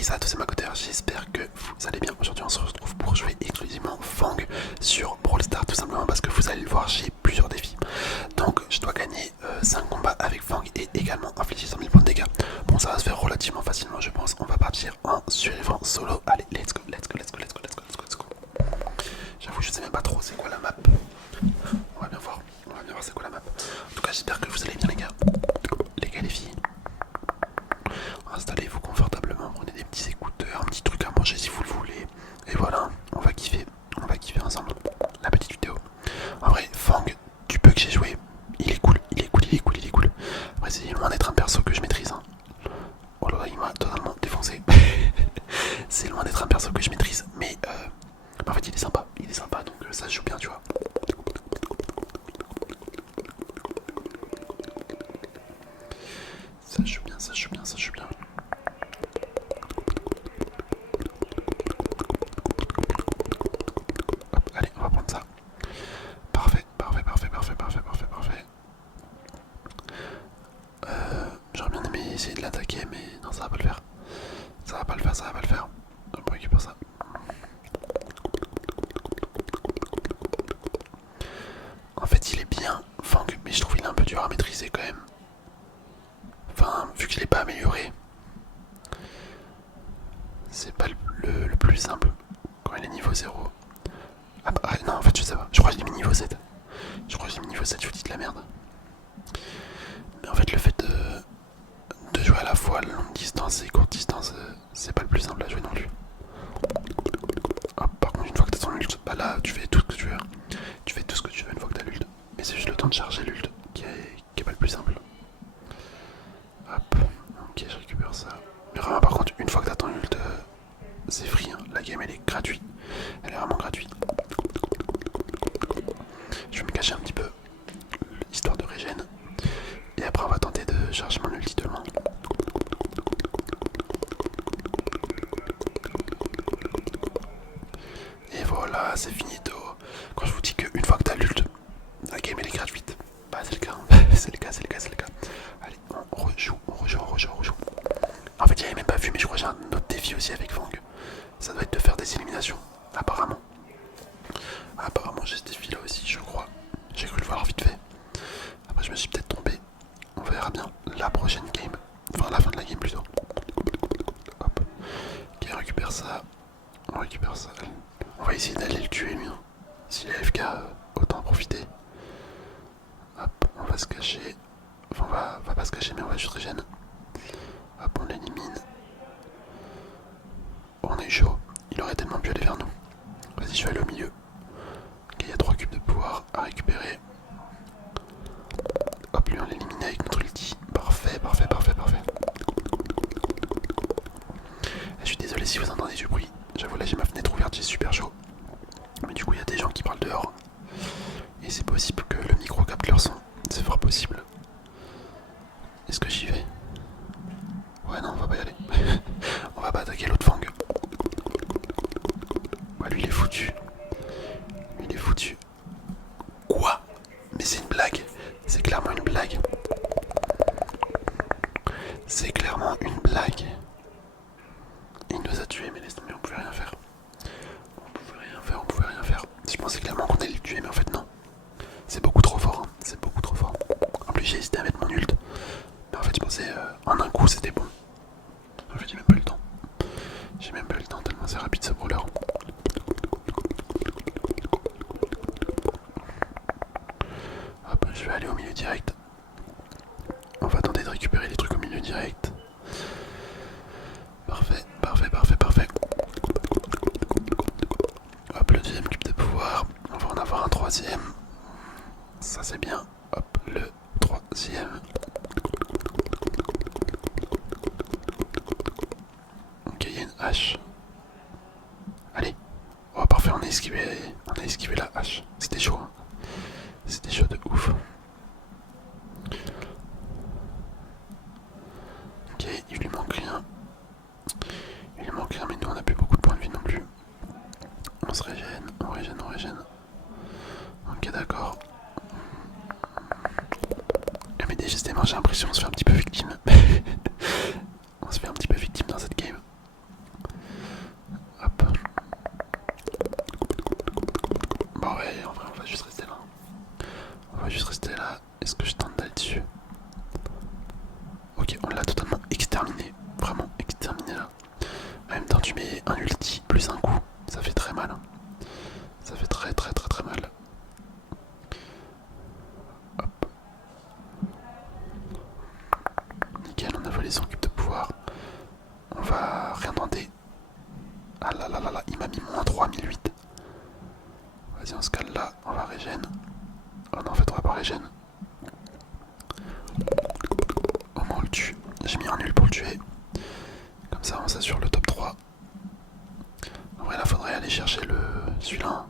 Hey, ça c'est ma côté, j'espère que vous allez bien. Aujourd'hui on se retrouve pour jouer exclusivement Fang sur Brawl Stars, tout simplement parce que vous allez le voir, j'ai plusieurs défis. Donc je dois gagner 5 combats avec Fang et également infliger 100 000 points de dégâts. Bon, ça va se faire relativement facilement je pense. On va partir en survivant solo. Allez, let's go, let's go, let's go, let's go, let's go, let's go, let's go. J'avoue je sais même pas trop c'est quoi la map. On va bien voir, c'est quoi la map. En tout cas j'espère que vous allez bien les gars. Les gars, les filles. Installez-vous confortablement, prenez des petits écouteurs, un petit truc à manger si vous le voulez. Et voilà, on va kiffer ensemble la petite vidéo. En vrai, Fang, du peu que j'ai joué, il est cool, il est cool, il est cool, il est cool. Après, c'est loin d'être un perso que je maîtrise. Hein. Oh là là, il m'a totalement défoncé. C'est loin d'être un perso que je maîtrise, mais en fait, il est sympa, donc ça se joue bien, tu vois. Ça se joue bien, ça se joue bien, ça se joue bien. Hop, allez, on va prendre ça. Parfait, parfait, parfait, parfait, parfait, parfait, parfait. J'aurais bien aimé essayer de l'attaquer, mais non, ça va pas le faire. Ça va pas le faire, ça va pas le faire. On récupère ça. En fait, il est bien, Fang, mais je trouve qu'il est un peu dur à maîtriser quand même. Enfin, vu que je l'ai pas amélioré, c'est pas le plus simple quand il est niveau 0. Ah bah non, en fait, je sais pas. Je crois que je l'ai mis niveau 7. Je crois que je l'ai mis niveau 7, je vous dis de la merde. Mais en fait, le fait de jouer à la fois longue distance et courte distance, c'est pas le plus simple à jouer non plus. Hop, par contre, une fois que t'as ton ult, bah là, tu fais tout ce que tu veux. Tu fais tout ce que tu veux une fois que t'as l'ult. Mais c'est juste le temps de charger l'ult qui est pas le plus simple. Hop, ok, je récupère ça. Mais vraiment, par contre, une fois que t'as ton ult, c'est free. Hein. La game, elle est gratuite. Elle est vraiment gratuite. Je vais me cacher un petit peu, histoire de régène. Et après, on va tenter de charger mon ulti de loin. Et voilà, c'est finito. Quand je vous dis qu'une fois que t'as l'ult, la game elle est gratuite. Bah c'est le cas, c'est le cas, c'est le cas, c'est le cas. Allez, on rejoue, on rejoue, on rejoue, on rejoue. En fait, j'avais même pas vu, mais je crois que j'ai un autre défi aussi avec Fang. Ça doit être de faire des éliminations, apparemment. Apparemment, j'ai ce défi là aussi, je crois. J'ai cru le voir vite fait. Après, je me suis peut-être trompé. On verra bien la prochaine game. Enfin, la fin de la game plutôt. Hop. Ok, on récupère ça. On récupère ça. On va essayer d'aller le tuer lui. Hein. S'il est AFK, autant en profiter. Hop, on va se cacher. Enfin, on va pas se cacher, mais on va juste régénérer. Hop, on l'élimine. Oh, on a eu chaud. Il aurait tellement pu aller vers nous. Vas-y, je vais aller au milieu. Ok, il y a 3 cubes de pouvoir à récupérer. Hop, lui on l'élimine avec notre ulti. Parfait, parfait, parfait, parfait. Je suis désolé si vous entendez du bruit. J'avoue, là j'ai ma fenêtre ouverte, j'ai super chaud. Mais du coup, il y a des gens qui parlent dehors. Et c'est possible que le micro capte leur son. C'est fort possible. Est-ce que j'y vais? Ouais, non, on va pas y aller. On va pas attaquer l'autre Fang. Ouais, lui il est foutu. Lui il est foutu. Quoi? Mais c'est une blague. C'est clairement une blague. C'est clairement une blague. Il nous a tués, mais laisse tomber, on pouvait rien faire. On pouvait rien faire, on pouvait rien faire. Je pensais clairement qu'on allait le tuer, mais en fait non. C'est beaucoup trop fort, hein. C'est beaucoup trop fort. En plus j'ai hésité à mettre mon ult. Mais en fait je pensais en un coup c'était bon. En fait j'ai même pas eu le temps. J'ai même pas eu le temps tellement c'est rapide ce brawler. Hop, je vais aller au milieu direct. On va tenter de récupérer les trucs au milieu direct. Parfait, parfait, parfait, parfait. Hop, le deuxième cube de pouvoir. On va en avoir un troisième. Ça c'est bien. Hop, le troisième. Ok, il y a une hache. Allez. Oh parfait, on a esquivé la hache. C'était chaud. Hein. C'était chaud de ouf. Ok, il lui manque rien. Il lui manque rien, mais nous on a plus beaucoup de points de vie non plus. On se régène, on régène, on régène. Ok, d'accord. Mais décidément, j'ai l'impression qu'on se fait un petit peu victime. On se fait un petit peu victime dans cette game. un ulti plus un coup, ça fait très mal. Hein. Ça fait très très très très mal. Hop. Nickel, on a volé son cube de pouvoir. On va rien tenter. Ah là là là là, il m'a mis moins 3, 1008. Vas-y, on se cale là, on va régène. Oh non, en fait, on va pas régène. Au moins on le tue. J'ai mis un nul pour le tuer. Comme ça, on s'assure le top 3. En vrai, là, faudrait aller chercher celui-là.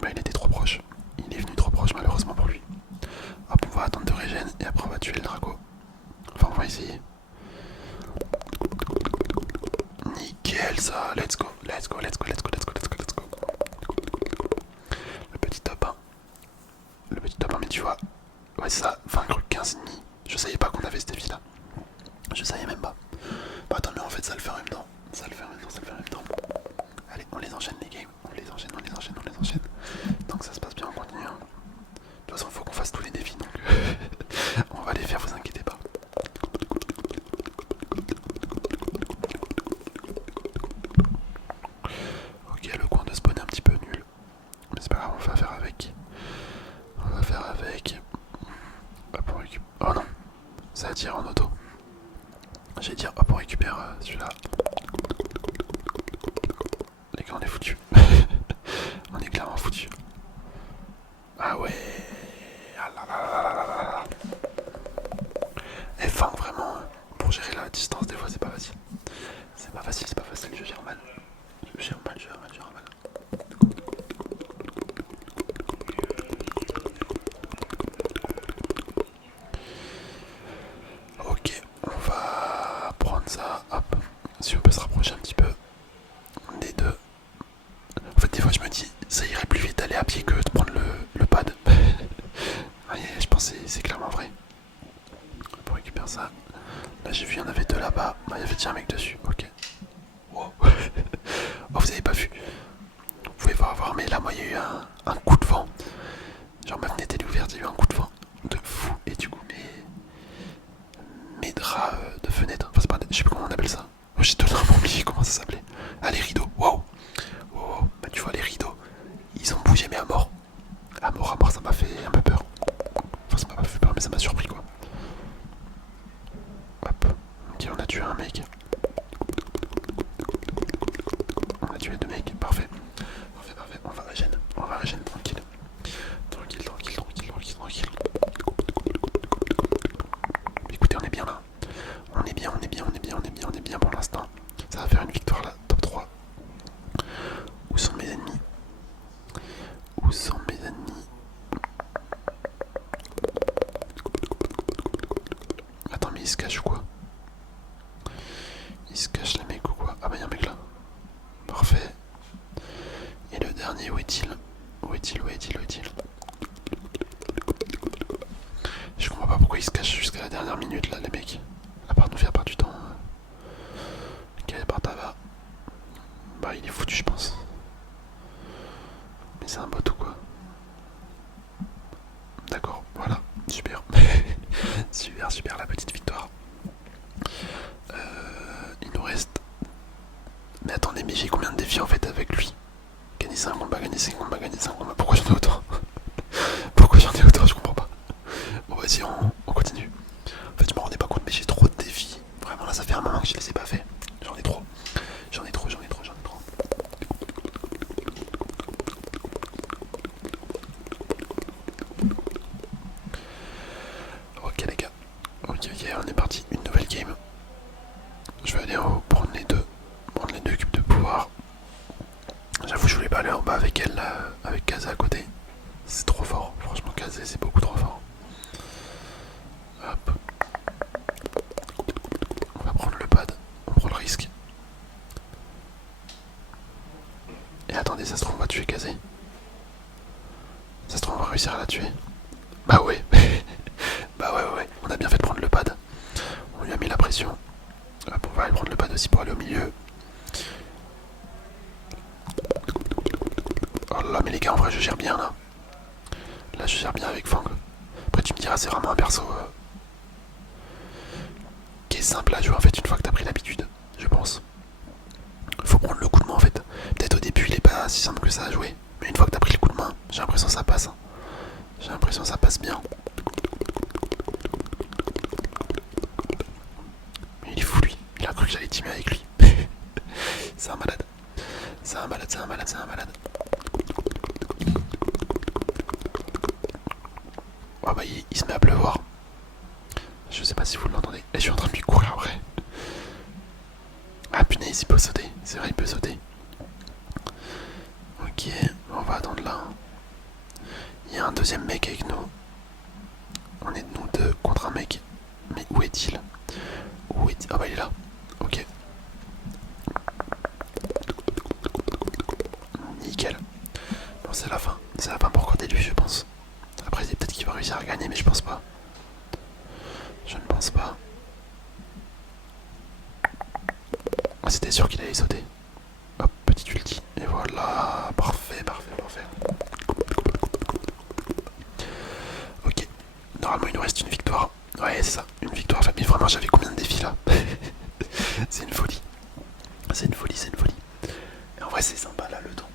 Bah, il était trop proche. Il est venu trop proche, malheureusement pour lui. Hop, on va attendre de régène et après, on va tuer le drago. Enfin, on va essayer. Nickel, ça. Let's go, let's go, let's go, let's go, let's go, let's go, let's go. Le petit top 1. Le petit top 1, mais tu vois. Ouais, c'est ça, 20 cru 15,5. Je savais pas qu'on avait ce défi là. Je savais même pas. Bah attends, mais en fait, ça le fait en même temps. Ça le fait en même temps, ça le fait en même temps. Allez, on les enchaîne les games. On les enchaîne, on les enchaîne, on les enchaîne. Donc ça se passe bien, on continue. Hein. De toute façon, il faut qu'on fasse tous les défis, donc on va les faire, vous inquiétez pas. Ok, le coin de spawn est un petit peu nul. Mais c'est pas grave, on va faire avec. On va faire avec. Hop, on récupère. Oh non, ça attire en auto. J'allais dire, hop, on récupère celui-là. Les gars, on est foutus. On est clairement foutus. Ah ouais. Ah là là là là là là. Et Fang, vraiment, pour gérer la distance, des fois, c'est pas facile. C'est pas facile, c'est pas facile, je gère mal. Je gère mal, je gère mal, je gère mal. Ok, on va prendre ça, hop. Si on peut se rapprocher un petit peu des deux. En fait, des fois, je me dis, ça irait plus vite d'aller à pied que de prendre le pad. Je pense que c'est clairement vrai. On récupère ça. Là, j'ai vu, il y en avait deux là-bas. Bah, il y avait déjà un mec dessus, ok. Wow. Oh, vous avez pas vu. Vous pouvez pas voir, mais là, moi, il y a eu un coup de vent. Genre, ma fenêtre est ouverte, il y a eu un coup de vent de fou. Et du coup, mes draps de fenêtre, enfin, c'est pas, je sais plus comment on appelle ça. Oh, j'ai totalement oublié comment ça s'appelait. Ah, les rideaux, waouh. Wow. Bah, tu vois, les rideaux, ils ont bougé, mais à mort. À mort, ça m'a fait un peu peur. Enfin, ça m'a pas fait peur, mais ça m'a surpris, quoi. Hop, ok, on a tué un mec. On a tué deux mecs, parfait. Parfait, parfait, on va régène tranquille. Tranquille, tranquille, tranquille, tranquille, tranquille. Écoutez, on est bien là. On est bien, on est bien, on est bien, on est bien, on est bien pour l'instant. Ça va faire une victoire là, top 3. Où sont mes ennemis? Où sont mes ennemis? Attends, mais il se cache ou quoi? Il se cache les mecs ou quoi? Ah bah y'a un mec là. Parfait. Et le dernier, où est-il? Où est-il? Où est-il? Où est-il? Je comprends pas pourquoi ils se cachent jusqu'à la dernière minute là, les mecs. À part nous faire perdre du temps. Ok, à part là. Bah il est foutu, je pense. Mais c'est un bot ou quoi? D'accord, voilà, super. Super, super, la petite victoire. Il nous reste... Mais attendez, mais j'ai combien de défis en fait avec lui? Gagner 5 combats, gagner 5 combats, gagner 5 combats. Pourquoi j'en ai autant? Pourquoi j'en ai autant? Je comprends pas. Bon, vas-y, on continue. En fait, je me rendais pas compte, mais j'ai trop de défis. Vraiment, là, ça fait un moment que je les ai pas fait. J'en ai trop. J'en ai trop, j'en ai trop, j'en ai trop. Ok, les gars. Ok, on est parti. Une nouvelle game. Je vais aller en haut, prendre les deux cubes de pouvoir. J'avoue, je voulais pas aller en bas avec elle, là, avec Kaza à côté. C'est trop fort. Franchement, Kaza, c'est beaucoup trop fort. Hop. On va prendre le pad. On prend le risque. Et attendez, ça se trouve, on va tuer Kazé. Ça se trouve, on va réussir à la tuer. Bah ouais. Bah ouais. On a bien fait de prendre le pad. On lui a mis la pression. Hop, on va aller prendre le pad aussi pour aller au milieu. Oh là là, mais les gars, en vrai, je gère bien là. Là, je gère bien avec Fang. Après, tu me diras, c'est vraiment un perso qui est simple à jouer en fait une fois que t'as pris l'habitude, je pense. que j'allais teamer avec lui. C'est un malade. C'est un malade, c'est un malade, c'est un malade. Oh bah il se met à pleuvoir. Je sais pas si vous l'entendez. Et je suis en train de lui courir après. Ah punaise, il peut sauter. C'est vrai, il peut sauter. Ok, on va attendre là. Il y a un deuxième mec avec nous. On est nous deux contre un mec. Mais où est-il? Où est-il? Ah bah il est là. Ok. Nickel. Bon c'est la fin. C'est la fin pour côté de lui je pense. Après c'est peut-être qu'il va réussir à gagner mais je pense pas. Je ne pense pas. Ah, c'était sûr qu'il allait sauter. Hop, petite ulti. Et voilà. Parfait, parfait, parfait. Ok. Normalement il nous reste une victoire. Ouais c'est ça, une victoire. Mais vraiment j'avais combien de défis là? C'est une folie. C'est une folie, c'est une folie. Et en vrai c'est sympa là le temps.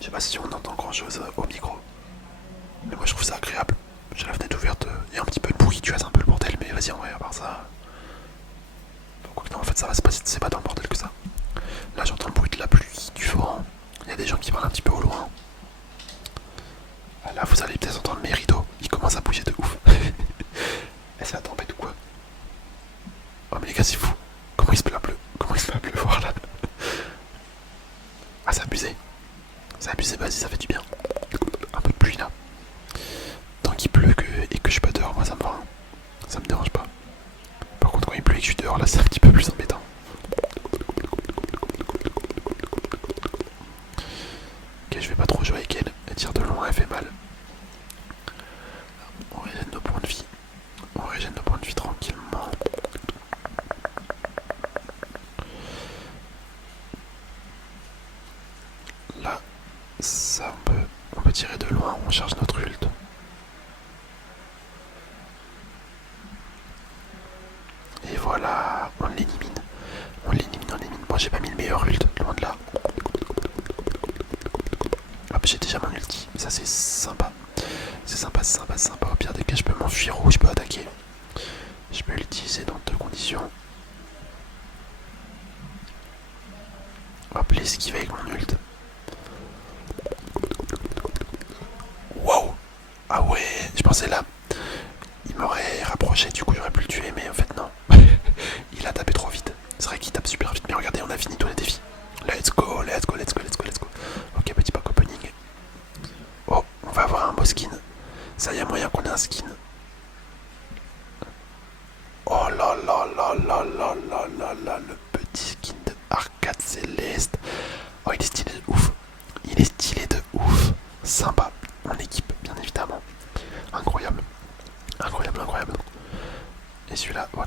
Je sais pas si on entend grand chose au micro. Mais moi je trouve ça agréable. J'ai la fenêtre ouverte, il y a un petit peu de bruit, tu vois, c'est un peu le bordel, mais vas-y en vrai à part ça. Pourquoi que non en fait ça va, c'est pas dans le bordel que ça. Là j'entends le bruit de la pluie, du vent. Il y a des gens qui parlent un petit peu au loin. Là vous allez peut-être entendre mes rideaux, ils commencent à bouger de ouf. Et c'est la tempête ou quoi? Oh mais les gars c'est fou. Comment il se peut Comment il se peut pleuvoir là? Ah c'est abusé. C'est abusé, vas-y ça fait du bien. Un peu de pluie là. Tant qu'il pleut et que je suis pas dehors, moi ça me va. Ça me dérange pas. Par contre quand il pleut et que je suis dehors là c'est un petit peu plus embêtant. Ok je vais pas trop jouer avec elle. Elle tire de loin, elle fait mal. On régène nos points de vie. On régène nos points de vie tranquillement. Là, ça on peut tirer de loin, on charge notre ult. Et voilà, on l'élimine. On l'élimine, on l'élimine. Moi j'ai pas mis le meilleur ult, loin de là. Hop, j'ai déjà mon ulti, ça c'est sympa. C'est sympa, c'est sympa, c'est sympa. Au pire des cas, je peux m'enfuir ou je peux attaquer. Je peux l'utiliser dans deux conditions. Hop, l'esquive avec mon ult. Wow! Ah ouais, je pensais là, il m'aurait rapproché, du coup j'aurais pu le tuer, mais en fait non. Il a tapé trop vite. C'est vrai qu'il tape super vite, mais regardez, on a fini tous les défis. Let's go, let's go, let's go, let's go, let's go. Ok, petit pack opening. Oh, on va avoir un beau skin. Ça y a moyen qu'on ait un skin. Oh là là là là là là là là, le petit skin de Arcade Céleste. Oh, il est stylé de ouf. Il est stylé de ouf. Sympa. En équipe, bien évidemment. Incroyable. Incroyable, incroyable. Et celui-là, ouais,